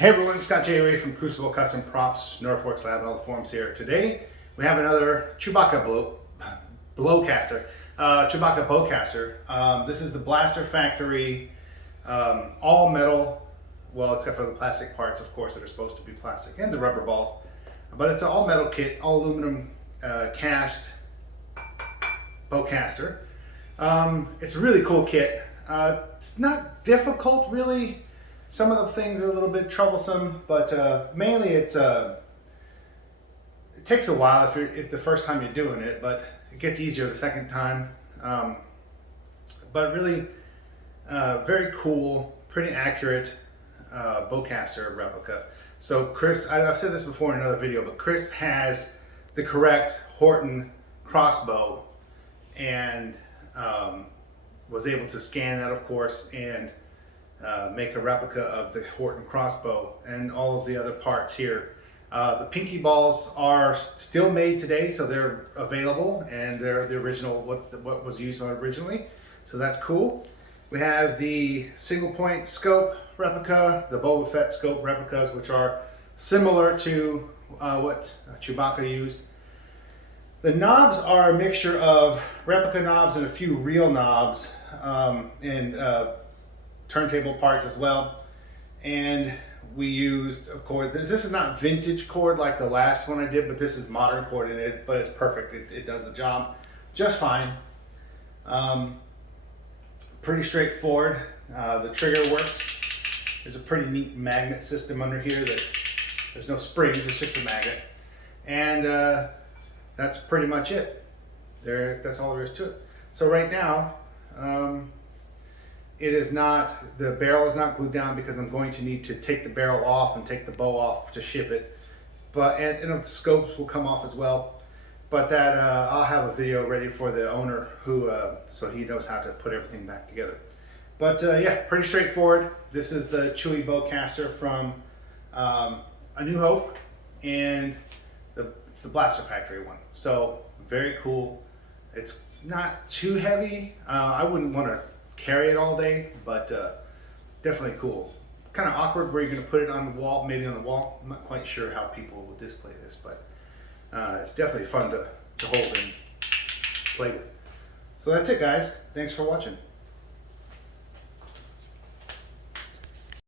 Hey everyone, Scott J. Ray from Crucible Custom Props, Northworks Lab, and all the forums here. Today we have another Chewbacca Bowcaster. Chewbacca Bowcaster. This is the Blaster Factory, all metal, well except for the plastic parts, of course, that are supposed to be plastic, and the rubber balls. But it's an all metal kit, all aluminum cast Bowcaster. It's a really cool kit. It's not difficult really. Some of the things are a little bit troublesome, but mainly it takes a while if the first time you're doing it, but it gets easier the second time. But really very cool, pretty accurate Bowcaster replica. So Chris, I've said this before in another video, but Chris has the correct Horton crossbow and was able to scan that, of course, and make a replica of the Horton crossbow and all of the other parts here. The pinky balls are still made today, so they're available, and they're the original, what was used originally, so that's cool. We have the single point scope replica, the Boba Fett scope replicas, which are similar to what Chewbacca used. The knobs are a mixture of replica knobs and a few real knobs, and turntable parts as well. And we used, of course, this is not vintage cord like the last one I did, but this is modern cord in it, but it's perfect. It does the job just fine. Pretty straightforward. The trigger works. There's a pretty neat magnet system under here that there's no springs, it's just a magnet. And that's pretty much it. That's all there is to it. So right now, it is not, the barrel is not glued down because I'm going to need to take the barrel off and take the bow off to ship it. But and the scopes will come off as well. But that I'll have a video ready for the owner who so he knows how to put everything back together. But yeah, pretty straightforward. This is the Chewy Bowcaster from A New Hope, and it's the Blaster Factory one. So very cool. It's not too heavy. I wouldn't want to carry it all day, but definitely cool. Kind of awkward where you're going to put it on the wall, maybe on the wall. I'm not quite sure how people will display this, but it's definitely fun to hold and play with. So that's it, guys. Thanks for watching.